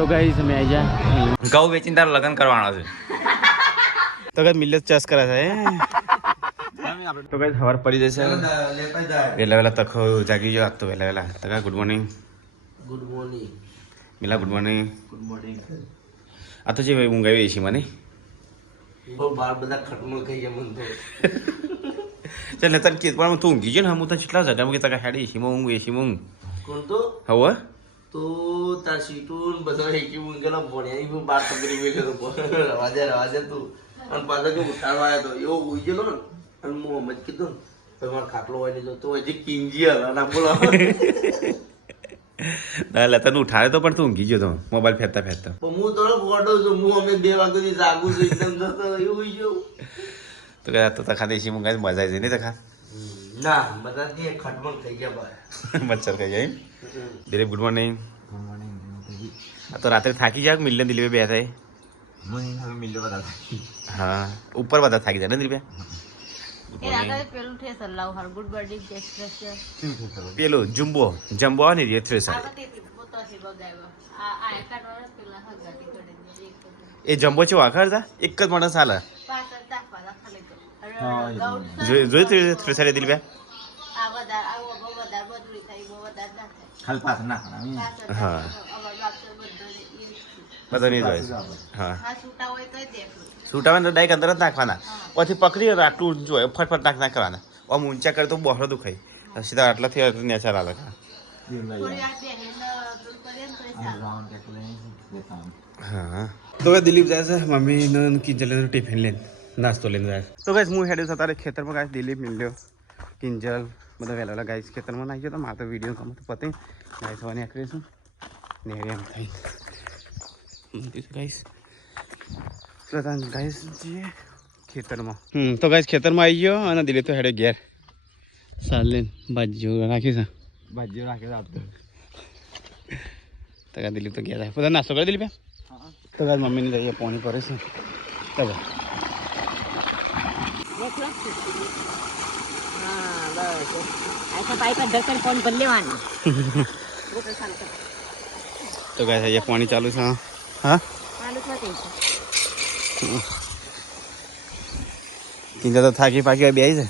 તો ગાઈસ અમે આવી જા ઘઉં વેચીને તારું લગ્ન કરવાનો છે તો ગાઈસ મિલ્લેત ચેસ કરે છે તો ગાઈસ સવાર પડી જશે વહેલા વહેલા તખો જાગી ગયો આજ તો વહેલા વહેલા તકા ગુડ મોર્નિંગ મિલા ગુડ મોર્નિંગ આ તો જે ઊંઘ આવી છે મને બાર બધા ખટમળ ખાઈ ગયા મને તો ચાલ તાર કે પણ તું ઊંઘી ગયો ને હું તો કેટલા જતા કે તકા હેડી એસીમાં ઊંઘ એસીમાં ઊંઘ કોણ તો હવે તો તાર સીટું બધા એકી ઊંઘેલા ભણ્યા હું બાર તકરી મેલ્યો તો રવાજે તું અને પાછા કે ઉઠાડવા આવ્યો તો એવો ઉઈ ગયેલો ને અને હું અમજ કીધું ને મારો ખાટલો હોય ને તો હજી કિંજી હલા ના બોલા ના લતા ઉઠાડે તો પણ તું ઊંઘી ગયો તો મોબાઈલ ફેરતા ફેરતા હું થોડો ગોડો છું હું અમે 2 વાગ્યાથી જાગું છું એકદમ જતો એવું ઉઈ ગયો તો કે તો તખા દેશી ઊંઘાય મજા આવી જાય ને તખા ના બધા ખટમળ થઈ ગયા બાર મચ્છર ખાઈ જાય દિલીપ ગુડ મોર્નિંગ આ તો રાત્રે થાકી જાય મિલિયન દિલીપે બે થાય હા ઉપર બધા થાકી જાય ને દિલીપે પેલું જમ્બો આવે ને એ થ્રેસર એ જમ્બો છે આખર હતા એક જ માણસ હાલે જોઈ થ્રેસર એ દિલીપે હા બધા નહીં જોઈ હા છૂટાવે તો ડાયક અંદર જ નાખવાના પછી પકડી આટલું જોઈએ ફટફટ નાખ કરવાના આમ ઊંચા કરે તો બહોળો દુખાય સીધા આટલાથી નેચર આવે હા તો દિલીપ જાય છે મમ્મીને કિંજલ ટિફિન લઈને નાસ્તો લઈને જાય તો ગાઈસ હું હેડે તારે ખેતરમાં ગાઈસ દિલીપ મિલ્યો કિંજલ બધા વહેલા વહેલા ગાઈસ ખેતરમાં નાખી ગયો તો મારે તો વિડીયો કમ તો પતે ગાઈસ વાની આકરીશું ને એમ થઈ ગાઈસ ગાઈસ જઈએ ખેતરમાં તો ગાઈસ ખેતરમાં આવી ગયો અને દિલીપ તો હેડે ઘેર સાલે ભાજીઓ રાખી છે ભાજીઓ રાખી આપતો તો દિલીપ તો ઘેર બધા નાસ્તો કરી દિલીપ તો ગાઈસ મમ્મીને જઈએ પાણી પડે છે ચાલો તો ગાઈસ અહીંયા પાણી ચાલુ છે હા કિંજલ તો થાકી પાકી બે છે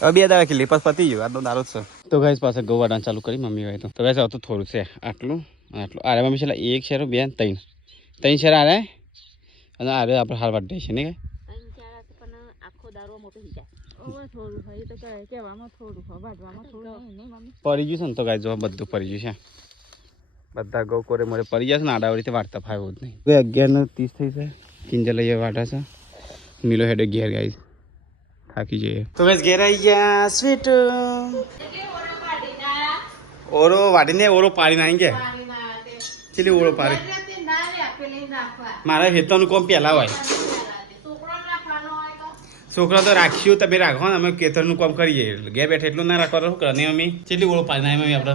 હવે 2 દાડા ખીલી પાસ પતી ગયું આટલો દારો જ છે તો ગાઈસ પાસે ગોવાડા ચાલુ કરી મમ્મી હોય તો ગાઈસ હવે તો થોડું છે આટલું આરે મમ્મી છેલ્લા 1 શેરો 2 3 શેર આરે અને આરે આપણે હાલ વાટ છે ને પડી ગયું છે ને તો ગાઈસ જો બધું પડી ગયું છે બધા ગૌ કોરે મોરે પડી જશે ને આડાવડી રીતે વાટતા ફાવ્યું જ નહીં 11:30 થઈ છે કિંજલ અહીંયા વાટા છે મિલો હેડે ઘેર ગાઈસ થાકી જઈએ તો ગાઈસ ઘેર આવી ગયા સ્વીટ ઓરો વાડીને ઓરો પાડીને આવી ગયા ચીલી ઓરો પાડી મારા હેતાનું કોમ પહેલા હોય છોકરા તો રાખ્યું તમે રાખો ને અમે ખેતરનું કામ કરીએ ઘેર બેઠે એટલું ના રાખવાનું શું કરે ને અમે ચેટલી ઓળો પાડી નાખી આપણે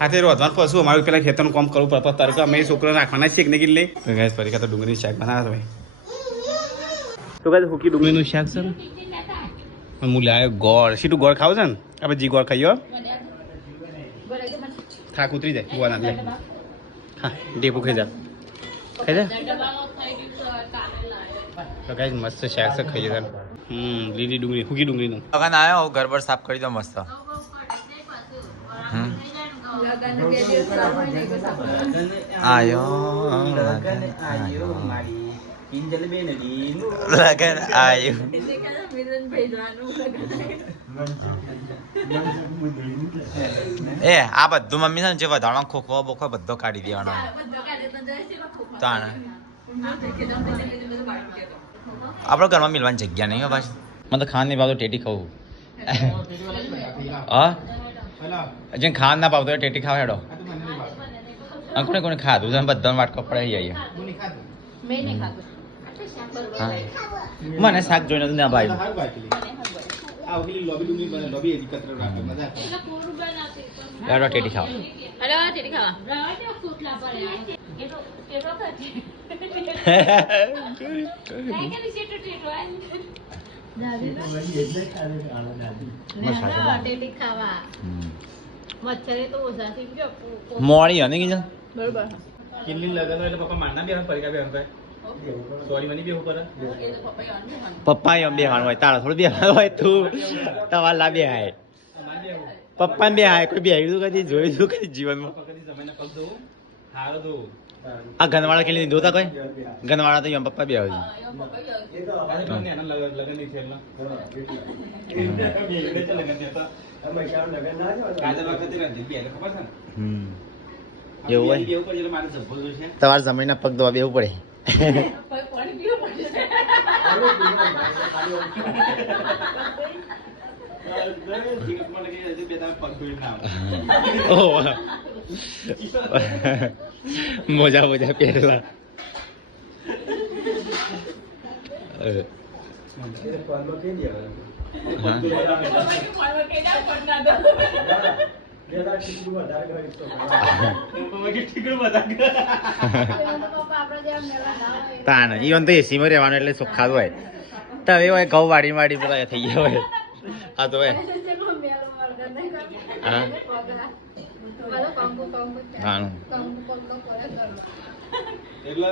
હાથે રોધવાનું પશુ અમારું પેલા ખેતરનું કામ કરવું પડે તારે કે અમે છોકરો રાખવાના છીએ ને કેટલે તો ગાઈસ પરીકા તો ડુંગળીનું શાક બનાવે ભાઈ તો ગાઈસ હુકી ડુંગળીનું શાક છે હું લાવ્યો ગોળ સીધું ગોળ ખાવ છે ને આપણે જી ગોળ ખાઈએ થાક ઉતરી જાય ગોળના લે હા ડેપું ખાઈ જા તો ગાઈસ મસ્ત શાક છે ખાઈએ છે લીલી ડુંગળી હુકી ડુંગળીનું લગન આવ્યો ઘર પર સાફ કરી દો મસ્ત લગન આયો એ આ બધું મમ્મી છે ને જે વધારવા ખોખો બોખો બધો કાઢી દેવાનો તાણ આપણે ઘરમાં મિલવાની જગ્યા નહીં હો પાછી મને તો ખાન નહીં ભાવતો ટેટી ખાવું હા જેને ખાન ના ભાવતો ટેટી ખાવા હેડો કોને કોને ખાધું છે બધાને વાટકો પડાઈ જાય હા મને શાક જોઈને ના ભાઈ ટેટી ખાવા મચ્છરે તો ઓછા થઈ ગયો મોડી હને કીધું બરોબર કિલ્લી લગન એટલે પપ્પા મારના બે પરીક્ષા બે અંક સોરી મને બે ઉપર પપ્પા એમ બેહાણ હોય તારા થોડું બેહાણ હોય તું તમારે લા બેહાય પપ્પા ને બેહાય કોઈ બેહાડ્યું કદી જોયું કદી જીવનમાં હારો દો આ ગનવાળા કેટલી લીધો હતા કોઈ ગનવાળા તો એમ પપ્પા બે આવે લગન ની છે એવું હોય તમારે જમીનના પગ દવા બેવું પડે મોજા મોજા પહેરેલા તાન ઈવન તો એસી માં રહેવાનું એટલે ચોખ્ખા હોય તો હવે હોય ઘઉં વાડી વાડી બધા થઈ ગયા હોય હા તો હોય હા હાનું એટલે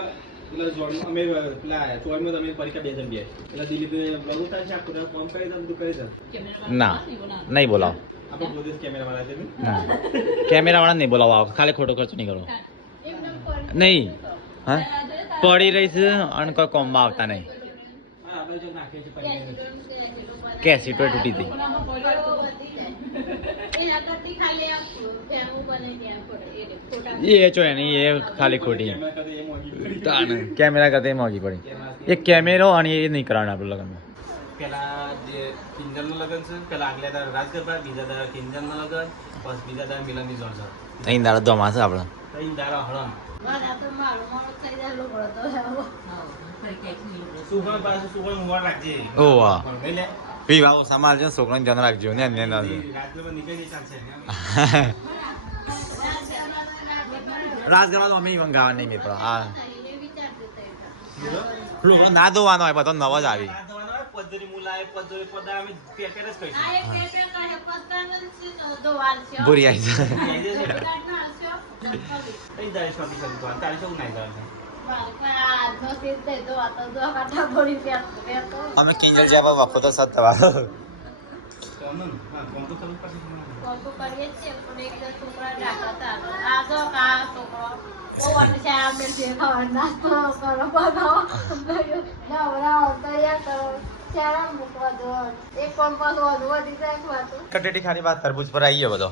પેલા જોડમાં અમે પેલા ચોરમાં તમે પરીક્ષા બે જણ બે પેલા દિલીપ બહુ થાય છે આખું કામ કરી દે બધું કરી દે ના નહીં બોલાવો આપણે બોલીસ કેમેરા વાળા છે ના કેમેરા વાળા નહીં બોલાવો ખાલી ખોટો ખર્ચ નહીં કરો નહીં હા પડી રહી છે અને કોઈ કોમમાં આવતા નહીં હા આપણે જો નાખીએ છીએ પરીક્ષા કેસેટ પર તૂટી હતી એ ચો એની એ ખાલી ખોટી કેમેરા કરતા મોંઘી પડી એક કેમેરો અને એ નહીં કરવાનું આપણું લગ્નમાં પેલા જે કિંજલનું લગ્ન છે પેલા આગલા દાડા રાજ ગરબા બીજા દાડા કિંજલનું લગ્ન બસ બીજા દાડા મિલનની જોડ છે અહીં દાડો ધોમા છે આપણે ત્રણ દાડા હળમ સુગણ પાછું સુગણ મોડ રાખજે ઓ વાહ ગઈ લે પીવાઓ સમાલ છે છોકરાને ધ્યાન રાખજો ને રાજગરબા નીકળી ચાલશે રાસ ગરબા તો અમે મંગાવવા નહીં મેં પણ હા લોકો ના ધોવાનો હોય બધો નવો જ આવી પદ્ધતિ મુલાય પદ્ધતિ પદા અમે પેકેટ જ કહીશું ભૂરી આવી છે કઈ દાડે શોપિંગ કરી તો તારે શું નહીં જવાનું અમે કિંજલ જ્યાં વખો તો સત તમારો કોમન હા કોમ તો કરવું પડશે કટેટી ખાની વાત તરબૂચ પર આવી ગયો બધો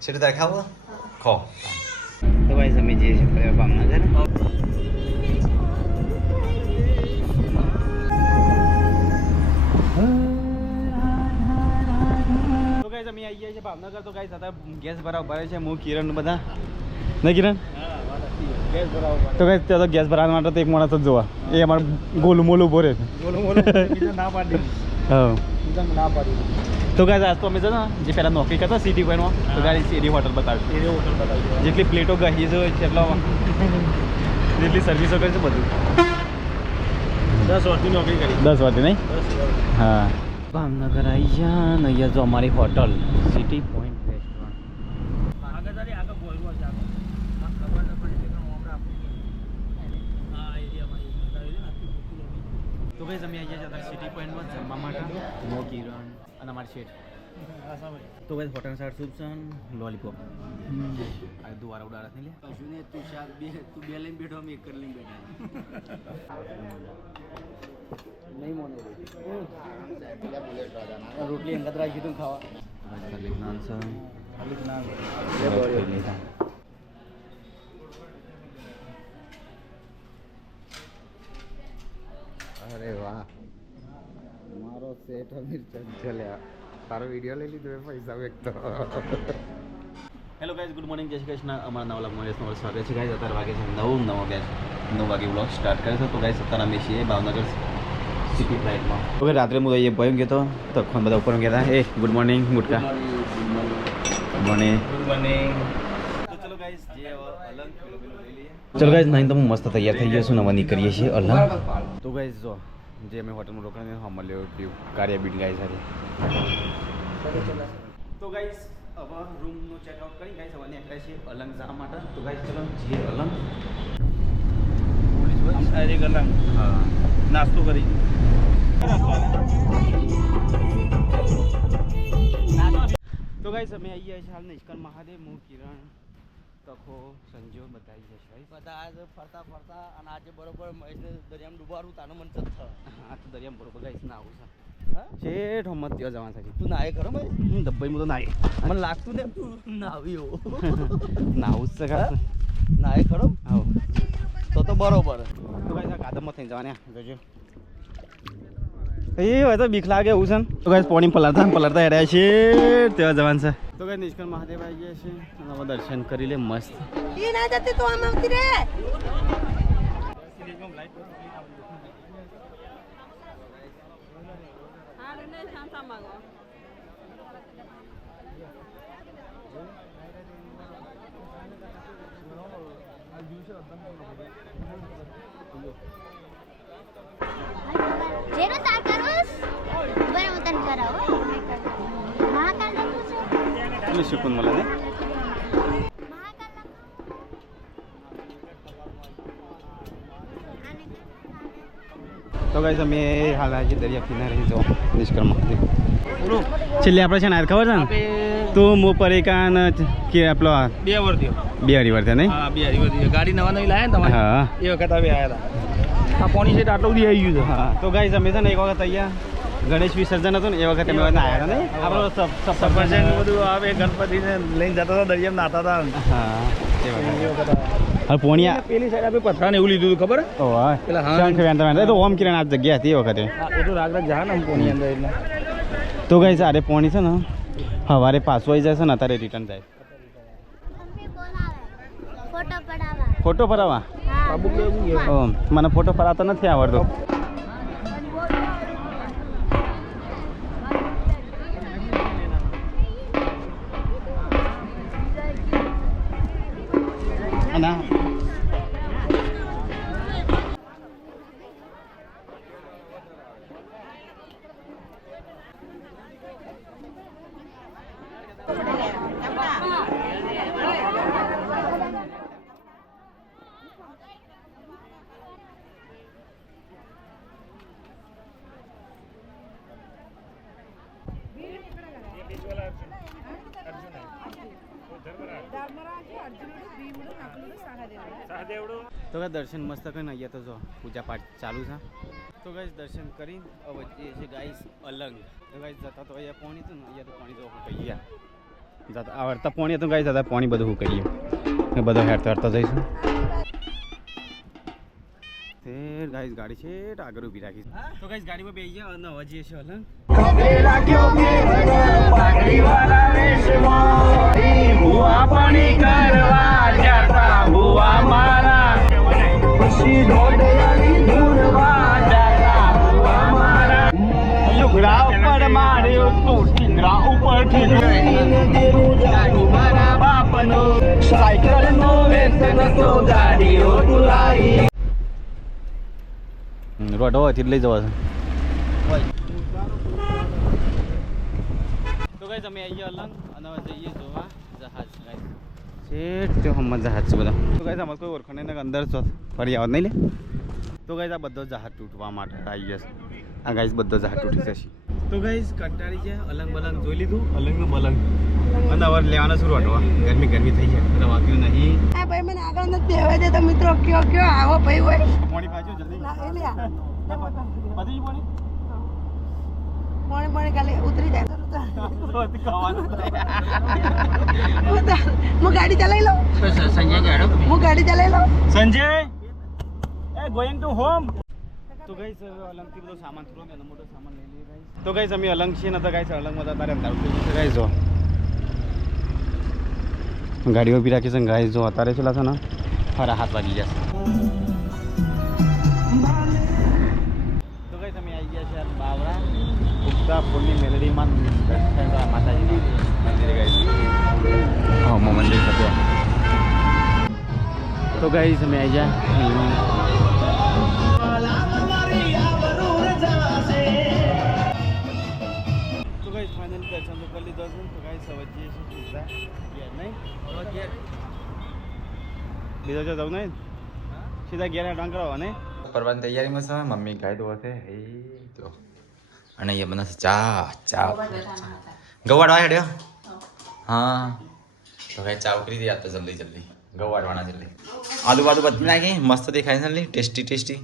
સીધું તારે ખાવું ખો તો ભાઈ અમે જઈએ છીએ ફરી ભાવનગર તો ગાઈસ અમે આવી ગયા છીએ ભાવનગર તો ગાઈસ અત્યારે ગેસ ભરાવ ભરે છે હું કિરણ બધા નહીં કિરણ તો ગાઈસ ત્યાં તો ગેસ ભરાવા માટે તો એક માણસ જ જોવા એ અમારે ગોલું મોલું ભરે છે ના પાડી હા ના પાડી તો ગાઈસ આજ તો અમે છે ને જે પહેલાં નોકરી કરતા સિટી પોઈન્ટમાં તો ગાઈસ એરી હોટલ બતાવ્યું એરિયો હોટલ બતાવજો જેટલી પ્લેટો ગઈ છે એટલા જેટલી સર્વિસો કરી છે બધું 10 વર્ષની નોકરી કરી 10 વાગે નહીં હા ભાવનગર આવી ગયા ને અહીંયા જો અમારી હોટલ સિટી પોઈન્ટ રેસ્ટોરન્ટ આગળ બોલવા છે ખબર ન પડી કે હમણાં આ એરિયામાં તો ભાઈ તમે અહીંયા જતા સિટી પોઈન્ટમાં જમવા માટે મો કિરણ અને અમારી શેઠ તો ભાઈ હોટલ સાઈડ સૂપ છે લોલીપોપ આ દુવારા ઉડાડા નહીં લે કશું ને તું શાક બે તું બે લઈને બેઠો અમે એક કરી લઈને બેઠા નહીં મોને રોટલી અંગત રાખી તું ખાવા નાન છે અરે વાહ મારો સેટ અમીર ચંચલ્યા તારો વિડીયો લઈ લીધો પૈસા વ્યક્ત હેલો ગાઈઝ ગુડ મોર્નિંગ જય શ્રી કૃષ્ણ અમારા નવા વ્લોગમાં તમારું સ્વાગત છે ગાઈઝ અત્યારે વાગે છે 9 વાગે વ્લોગ સ્ટાર્ટ કરે છે તો ગાઈઝ અત્યારે અમે છીએ ભાવનગર સિટી ફ્લાઇટમાં ઓકે રાત્રે હું અહીંયા ભయం ગયો તો ફોન બધા ઉપર ગયા હતા એ ગુડ મોર્નિંગ ગુટકા ગુડ મોર્નિંગ તો ચલો ગાઈઝ જે અલંગ કિલો લઈ લઈએ ચલો ગાઈઝ નહીં તો હું મસ્ત તૈયાર થઈ ગયો છું નવા નીકળીએ છીએ અલંગ તો ગાઈઝ જો જે અમે હોટલમાં રોકાણ હા મળ્યો વ્યૂ કાર્ય બીટ ગાઈઝ સાથે તો ગાઈસ હવે રૂમનું ચેકઆઉટ કરી ગાઈસ હવે નીકળ્યા છીએ અલંગ જવા માટે. તો ગાઈસ ચલો જે અલંગ ડાયરેક્ટ અલંગ હા નાસ્તો કરી તો ગાઈસ અમે આવી ગયા છીએ હાલ નિષ્કર મહાદેવ, હું કિરણ, તખો, સંજો બધા આવી ગયા છે ગાઈસ. બધા આજે ફરતા ફરતા અને આજે બરોબર મહેશને દરિયામાં ડૂબાડું તાનો મન ચત હા તો દરિયામાં બરોબર ગાઈસ ના આવું છે હા શેઠ હમત ત્યાં જવાનું છે તું નાય ખરો ભાઈ દબ્બાઈ તો નાઈ મને લાગતું ને તું નાવ્યો નાવું જ છે ખાસ નાય ખરો આવો તો બરોબર તો ગાઈસ આ કાદમમાં થઈને જવાના જોજો એ હોય તો બીક લાગે એવું છે ને. તો ગાઈસ પોણી પલળતા હેડ્યા છે ત્યાં જવાનું છે. તો ગાઈસ નિષ્કર મહાદેવ આવી ગયા છે અને હવે દર્શન કરી લે મસ્ત. એ ના જતી તો આમ આવતી રે જેનો તાર કરોસ બરે હું તને કરાવો મહાકાલ લખું છું એટલે સુકૂન મળે ને. મહાકાલ તો ગાઈસ અમે હાલ આજે દરિયા કિનારે જો નિષ્કર મહાદેવ છેલ્લે આપણે છે ને યાર ખબર છે ને તું મો પરેકાન કે આપણો 2 વર્ષ થયો 2 અઢી વર્ષ નહીં હા 2 વર્ષ ગાડી નવા નવી લાયા ને તમારે હા એ વખત આવે આયા હતા આ પોણી સેટ આટલું બધી આવી ગયું છે હા. તો ગાઈસ અમે છે ને એક વખત અહીંયા ગણેશ વિસર્જન હતું ને એ વખતે અમે આવ્યા હતા નહીં આપણો સફરજન બધું આવે ગણપતિને લઈને જતા હતા દરિયામાં નાતા હતા હા એ વખતે હવે પોણિયા પેલી સાઈડ આપણે પથરાને એવું લીધું હતું ખબર હે? ઓ હા પેલા હા. શંખ વેંતા એ તો ઓમ કિરણ આ જગ્યા હતી એ વખતે. હા એ તો રાગ રાગ જા ને પોણી અંદર એટલે તો ગાઈસ આરે પોણી છે ને સવારે પાછું આવી જાય છે ને અત્યારે રિટર્ન જાય મમ્મી બોલાવે ફોટો પડાવવા ફોટો પડાવવા હા આબુ કેવું છે? ઓ મને ફોટો પડાવતો નથી આવડતો ના તો ગાઈસ દર્શન મસ્ત કરીને અહીંયા તો જો પૂજા પાઠ ચાલુ છે. તો ગાઈસ દર્શન કરી હવે જે છે ગાઈસ અલંગ. તો ગાઈસ જતા તો અહીંયા પાણી હતું ને અહીંયા તો પાણી તો હું કહીએ જતા આવડતા પાણી હતું ગાઈસ જતા પાણી બધું હું કહીએ એ બધો હેરતા જઈશું. તે ગાઈસ ગાડી છે આગળ ઊભી રાખી. તો ગાઈસ ગાડીમાં બેસી ગયા અને હવે જે છે અલંગ રોડ હોય એટલે લઈ જવા છે. તો ગાઈસ અમે આવી ગયા અલંગ અને હવે જઈએ જોવા જહાજ ગાઈસ શેઠ તે હમણાં જહાજ છે બધા. તો ગાઈસ અમારે કોઈ ઓળખાણ નહીં અંદર છો ફરી આવત નહીં લે. તો ગાઈસ આ બધો જહાજ તૂટવા માટે આવી જશે. આ ગાઈસ બધો જહાજ તૂટી જશે. તો ગાઈસ કંટાળી છે અલંગ બલંગ જોઈ લીધું અલંગનું બલંગ અને હવે લેવાનો શું રોટવા ગરમી થઈ જાય એટલે વાગ્યું નહીં. આ ભાઈ મને આગળ નથી દેવા દે તો મિત્રો કયો કયો આવો ભાઈ હોય પાણી પાછું જલ્દી ના એ લ્યા પતી પાણી મોણે મોણે કાલે ઉતરી જાય ખાવાનું હું ગાડી ચલાવી લઉં હું ગાડી ચલાવી લઉં સંજય એ ગોઈંગ ટુ હોમ. તો ગાઈસ અલંગ થી બધો સામાન થોડો એનો મોટો સામાન લઈ લઈએ ગાઈસ. તો ગાઈસ અમે અલંગ છીએ ને તો ગાઈસ અલંગમાં તારે અંધારું થઈ જશે ગાઈસ. જો ગાડીઓ બી રાખી છે ને ગાઈસ જો અત્યારે ચલા છે ને ફરા 7 વાગી જશે. તો ગાઈસ અમે આવી ગયા છે બાવરા ઉગતા ફૂલની મેલડીમાં માતાજીની મંદિર ગાઈસ. હા મંદિર છે ત્યાં. તો ગાઈસ અમે આવી ગયા તો ગાઈસ ફાઇનલી દર્શન તો કરી લીધા છે તો ગાઈસ હવે જઈએ છીએ સીધા ઘેર નહીં બીજો જો જવું નહીં સીધા ઘેર હેડવાન કરવા ને પરવાની તૈયારીમાં છે મમ્મી ગાય દો છે એ જો અને અહીંયા બને ચા ચા ગવાડવા હેડ્યો હા તો કઈ ચા ઉકળી દે તો જલ્દી જલ્દી ગવાડવાના જલ્દી આલુ બાજુ બધી નાખી મસ્ત દેખાય છે ને ટેસ્ટી ટેસ્ટી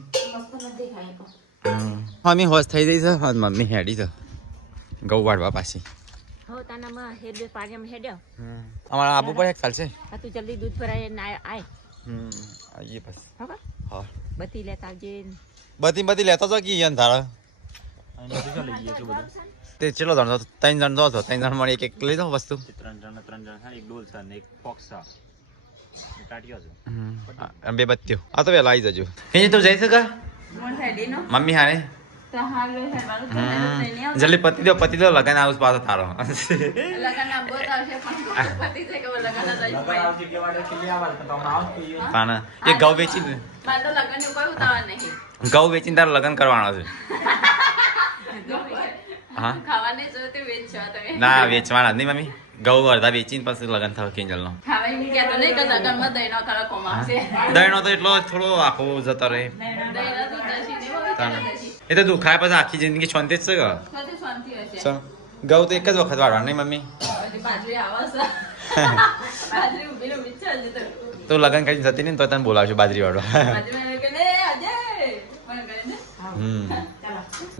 મમ્મી હોશ થઈ જઈ છે મમ્મી હેડી છે ગવાડવા પાછી હો તાનામાં હેડ પાણીમાં હેડ્યો અમારા આબુ પર એક ચાલ છે આ તું જલ્દી દૂધ ભરાય ને આય આઈએ બસ હવે હા બધી લેતા આવજે બધી લેતો તો કી યન તારા તે ચલો જણ તો 3 જણ જો તો 3 જણ મળી એક લઈ દો વસ્તુ 3 જણ હા એક ડોલ છે ને એક ફોક્સ છે કાઢ્યો છે બે બત્તીઓ આ તો વેલા આવી જજો એ તો જઈ શકા મમ્મી હારે જલ્દી પતિ દો લગન આવું પાછો તારો એ ઘઉં વેચીને ઘઉં વેચીને તારે લગન કરવાનો છે હા ના વેચવાના નહીં મમ્મી ઘઉં અડધા વેચીને પછી લગન થયો કિંજલ નો દહીનો તો એટલો થોડો આખો જતો રહે એ તો દુખાય પછી આખી જિંદગી શાંતિ જ છે ઘઉં તો એક જ વખત વાળવા નહીં મમ્મી તું લગન કરીને જતી નહીં તો તને બોલાવશું બાજરી વાળવા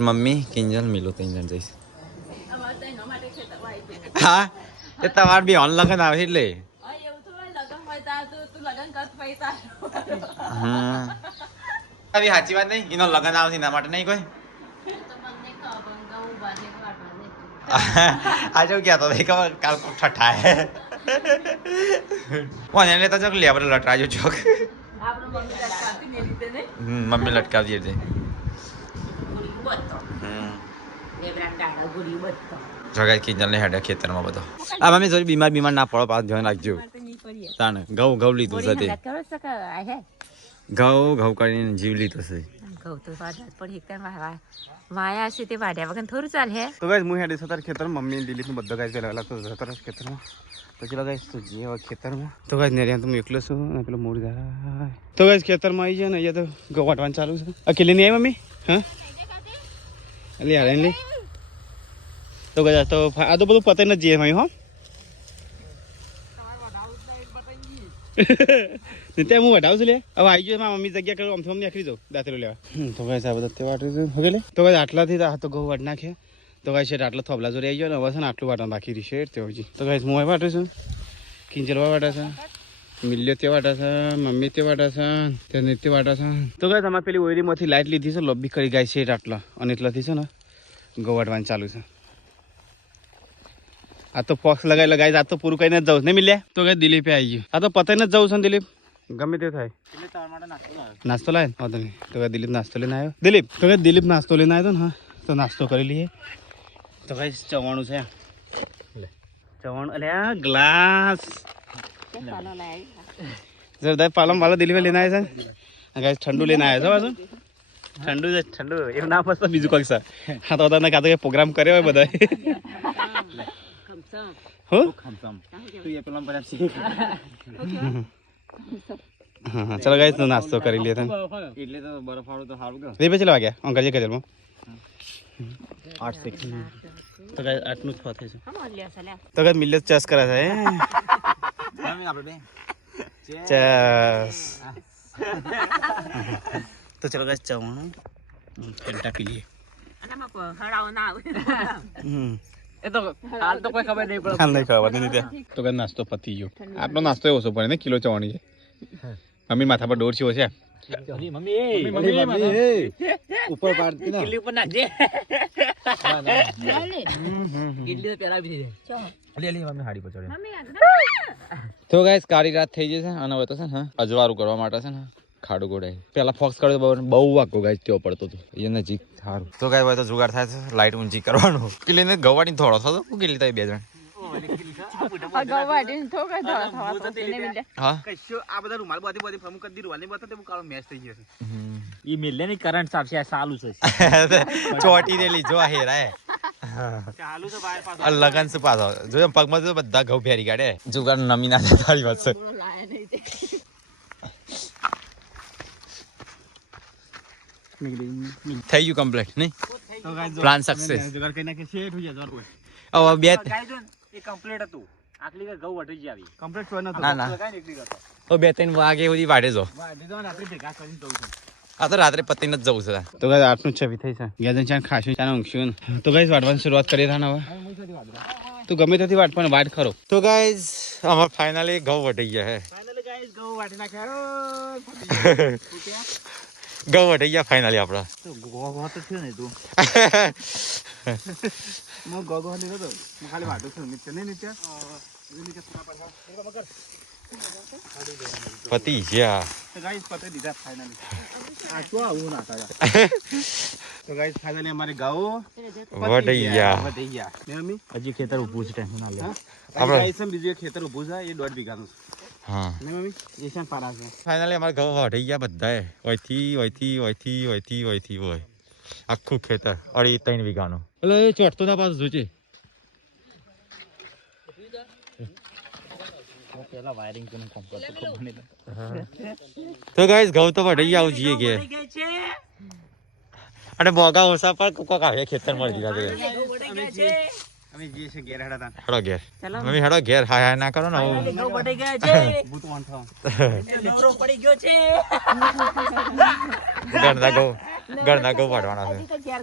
મમ્મી કિંજલ મિલો 3 જણ જઈશ હા એ તમારે બી ઓન લગન આવે એટલે આવી સાચી વાત નહીં એનો લગન આવશે એના માટે નહીં કોઈ આજે ક્યાં તો ખબર કાલ ઠઠાય કોને લેતા ચોક લે આપણે લટરાજો ચોક મમ્મી લટકાવતી હતી જગાઈ કિંજલ ને હેડે ખેતરમાં બધો આ મમ્મી થોડી બીમાર ના પડો પાછું ધ્યાન રાખજો તાને ઘઉં લીધું છે તે ઘઉં કરીને જીવ લીધો છે વાયા છે તે વાડ્યા વગર થોડું ચાલે તો ગાઈસ હું હેડી સતર ખેતર મમ્મી દિલીપ નું બધા ગાઈસ પેલા તો સતર ખેતરમાં તો ચલો ગાઈસ તો જે ખેતરમાં તો ગાઈસ ને તો હું એકલો છું અને પેલો મોડ જાય તો ગાઈસ ખેતરમાં આવી જાય ને અહીંયા તો ઘઉં વાટવાનું ચાલુ છે અકેલી નહીં આવી મમ્મી હા અલી યાર લે તો ગાઈસ તો આ તો બધું પતાઈ ન જઈએ મમ્મી હો ત્યાં હું વઢાવું છું લે હવે આવી ગયો મારા મમ્મી જગ્યા કરું આમ આખરી જાઉં દાંતરો લેવા તો ગાઈસ આ બધા તે વાટે હવે લે તો ગાઈસ આટલાથી તો ઘઉં વાટ નાખ્યા તો ગાઈસ શેઠ આટલો થોબલા જોડે આવી ગયો ને હવે છે ને આટલું વાટવાનું બાકી રહી શેઠ તે હજી તો ગાઈસ હું વાટું છું કિંજલવા વાટા છે મિલ્યો તે વાટા છે મમ્મી તે વાટા છે તેને તે વાટા છે તો ગાઈસ અમારે પેલી ઓયરીમાંથી લાઇટ લીધી છે લોબી કરી ગાય શેઠ આટલા અને એટલાથી છે ને ઘઉં વાટવાનું ચાલુ છે આ તો ફોક્સ લગાવી આ તો પૂરું કરીને જ જાઉં નહીં મિલ્યા તો ગાઈસ દિલીપે આવી ગયું આ તો પતાઈને જ જાઉં છે ને દિલીપ ગમે તે થાય નાસ્તો લાવે વાંધો નહીં તો દિલીપ નાસ્તો લઈને આવ્યો દિલીપ નાસ્તો લઈને આવ્યો ને હા તો નાસ્તો કરી લઈએ તો ભાઈ ચવાણું છે ચવાણું અરે આ ગ્લાસ જરદાર પાલમ વાળો દિલીપે લઈને આવ્યો છે ગાઈસ ઠંડુ લઈને આવ્યો છો પાછું ઠંડુ એવું ના પસંદ બીજું કંઈક છે હા તો તને કાં તો પ્રોગ્રામ કર્યો હોય બધા હા ચલો ગાઈસ તો નાસ્તો કરી લઈએ તમે એટલે તો બરફ વાળું તો સારું કે રે ચલો વાગ્યા અંકલ જે કજલમાં 8-6 તો ગાઈસ 8 નું જ ફાથે છે તો ગાઈસ મિલ્લેટ ચેસ કરે છે આપણે ચેસ તો ચલો ગાઈસ ચવાણું કંટા પી લઈએ એ તો હાલ તો કોઈ ખબર નહીં પડે હાલ નહીં ખબર નહીં ત્યાં તો ગાઈસ નાસ્તો પતી ગયો આટલો નાસ્તો એવો પડે ને કિલો ચવાણી છે મમ્મી માથા પર દોડ છે ઉપર પાડતી ના કિલ્લી ઉપર નાખજે કિલ્લી તો પેલા બી થઈ જાય લે મમ્મી હાડી પર ચડે તો ગાઈસ કાળી રાત થઈ જશે અને હવે તો છે ને અજવાળું કરવા માટે છે ને ખાડો ગોડાય પેલા ફોક્સ કર્યો બહુ વાગો ગાઈસ તેઓ પડતો હતો એ નજીક સારું તો ગાય હોય તો જુગાડ થાય છે લાઈટ ઊંચી કરવાનું કિલ્લીને ગવાડી થોડો થતો હું કિલ્લી થાય બે જણ ચોટી રેલી જો હેરા લગન શું પાછો જો પગમાં તો બધા ઘઉં ફેરી કાઢે જુગાર નમી ના જાય તારી વાત છે થઈ ગયું કમ્પ્લીટ નહીં પ્લાન સક્સેસ જુગાર કઈ નાખે શેઠ થઈ જાય હવે બે એ કમ્પ્લીટ હતું આટલી કે ઘઉં વટી જ આવી કમ્પ્લીટ છો ના ના તો 2-3 વાગે સુધી વાડે જો આ તો રાત્રે પતિને જ જવું છે તો ગાઈસ 8નું 6 થઈ છે ગેજન ચાન ખાશું ચાન ઊંઘશું તો ગાઈસ વાડવાની શરૂઆત કરીએ થાને હવે તું ગમે ત્યાંથી વાટ પણ વાટ ખરો તો ગાઈસ અમાર ફાઇનલી ઘઉં વટી ગયા હે ફાઇનલી ગાઈસ ઘઉં વાટી નાખ્યા ઘઉં વટી ગયા ફાઇનલી આપડા તો ગોગો તો થયો ને તું મો ગોગો નહીં હતો ખાલી વાટો છું નિત્ય નહીં નિત્ય પતિ ગયા તો ગાઈસ પતે દીધા ફાઇનલી આ શું આવું ના થાય તો ગાઈસ ફાઇનલી અમારે ગાઓ વટી ગયા ને મમ્મી હજી ખેતર ઊભું છે ટેન્શન ના લે આપણે ગાઈસ બીજું એક ખેતર ઊભું છે એ 1.5 વીઘાનું હા ને મમ્મી એ શાન પારા છે ફાઇનલી અમાર ઘઉં વટી ગયા બધાએ ઓયથી હોય આખું ખેતર 2.5-3 વીઘાનું એટલે એ ચોટતો ના પાછું જોજે પેલા વાયરિંગ કોનું કામ કરતો ખબર નહીં તો ગાઈસ ઘઉં તો વટી ગયા આવું જીએ કે અને મોગા ઓસા પર કોક આવે ખેતર મળી દીધા છે અમે જે છે ઘેર હેડા તા હેડો ઘેર મમ્મી હેડો ઘેર હાય હાય ના કરો ને ઘઉં વટી ગયા છે ભૂત વાન થા નવરો પડી ગયો છે ઘરના ઘઉં વાળવાના છે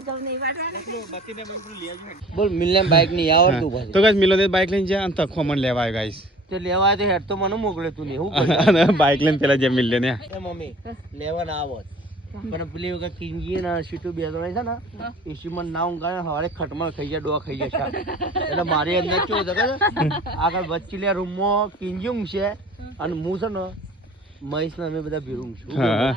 બોલ મિલને બાઈક નહીં આવડતું ભાઈ તો ગાઈસ મિલો બાઈક લઈને જાય અને તખો મને લેવા આવ્યો ગાઈસ તે લેવા તો હેડ તો મને મોકલે તું ને હું અને બાઈક લઈને પેલા જે મિલ લે ને એ મમ્મી લેવા ના આવત પણ પેલી વખત કિંજી ના સીટુ બે જણા છે ને ઈસીમન ના ઊંઘાને હવારે ખટમણ ખાઈ ગયા ડોવા ખાઈ ગયા એટલે મારી અંદર કેવું છે ખબર આગળ વચ્ચે રૂમમાં કિંજી ઊંઘશે અને હું છે ને મહેશ ને અમે બધા ભેરું ઊંઘશું હા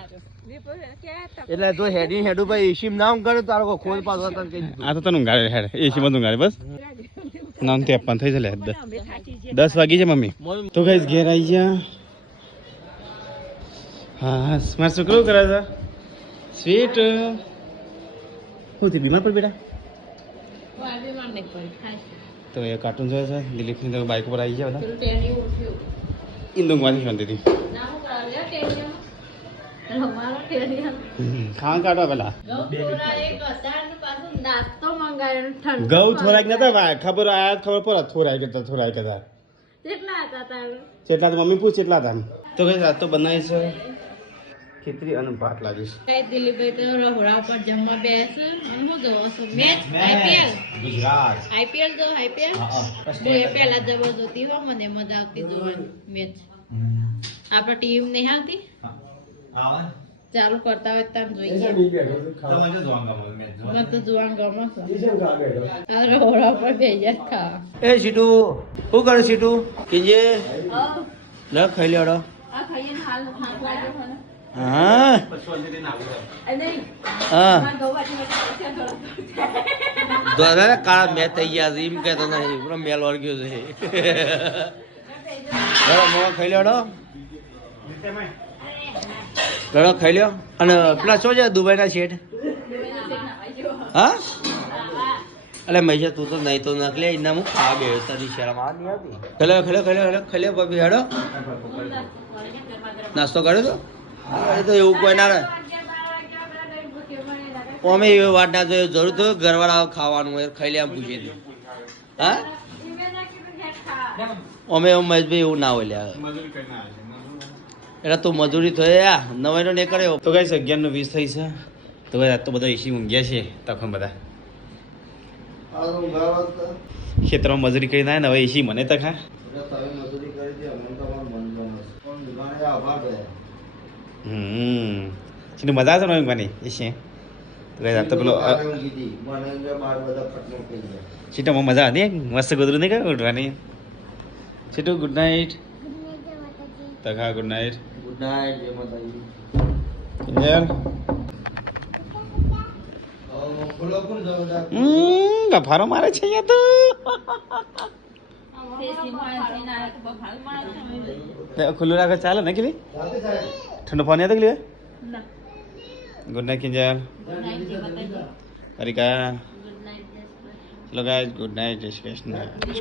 એટલે તો હેડું ભાઈ ઈસીમ ના ઊંઘાડે તારો ખોલ પાછો તને કહી દીધું આ તો તને ઊંઘાડે હેડ એસી માં ઊંઘાડે બસ 9:53 થઈ જલે 10 વાગી છે મમ્મી તો ગાઈસ ઘેર આવી ગયા હા મારા છોકરો કરે છે સ્વીટ હું થી બીમાર પડી બેટા તો એ કાર્ટૂન જોયે છે દિલીપની તો બાઈક પર આવી ગયા બધા ઇન્દુંગમાંથી શાંતિ હતી ખાવા કાઢો પેલા ઘઉં થોડાક નતા ખબર આયા ખબર પડે થોડાક હતા કેટલા તો મમ્મી પૂછ કેટલા હતા તો કઈ રાત તો બનાવી છે ખીચડી અને ભાત લાગીશ દિલીપભાઈ તો રહોડા ઉપર જમવા બેસે અને હું જોવો છું મેચ આઈપીએલ ગુજરાત આઈપીએલ જો આઈપીએલ તો એ પહેલા જબરદસ્તી હો મને મજા આવતી જોવાની મેચ આપણે ટીમ નહીં હાલતી ચાલુ કરતા હોય તાર જોઈએ મને તો જોવાનું ગમે છે આ રહોડા ઉપર બેજા ખાવા એ સીટુ શું કરે સીટુ કિંજે લ ખાઈ લેડો આ ખાઈને હાલ થાક લાગે મને હા હા દોરા કાળા મેચ થઈ ગયા છે એમ કહેતો નહીં પૂરો મેલ વર્ગ્યો છે ખાઈ લેડો લડો ખાઈ લ્યો અને પેલા શું છે દુબઈના શેઠ હા એટલે મહેશ તું તો નહીં તો નકલે એના હું ખાવા ગયો તારી શરમ આ નહીં આવતી ખાઈ લ્યો ભાભી હેડો નાસ્તો કર્યો તો એ તો એવું કોઈ ના રહે અમે એવી વાત ના જોઈએ જરૂર તો ઘરવાળા ખાવાનું હોય ખાઈ લે આમ પૂછી દે હા અમે એવું મહેશભાઈ એવું ના હોય લે એટલે તું મજૂરી થઈ નવાઈનો નહીં કર્યો તો ગાઈસ 11:20 થઈ છે તો ગાઈસ આજ તો બધા એસી ઊંઘ્યા છે તખમ બધા ખેતરમાં મજૂરી કરીને આવ્યા ને હવે એસી મને તખા સીધું મજા આવશે ને ઊંઘવાની એસી તો ગાઈસ આજ તો પેલો સીટામાં મજા હતી મસ્ત ગોદરું નહીં કઈ ઉઠવાની સીટું ગુડ નાઇટ તખા ગુડ નાઇટ ગુડ નાઇટ જય માતાજી યાર ગફારો મારે છે અહીંયા તો ખુલ્લું રાખે ચાલે ને કે ઠંડો પાણી હતો કે ગુડ નાઇટ કિંજલ હરિકા ચલો ગાઈઝ ગુડ નાઇટ, જય શ્રી કૃષ્ણ.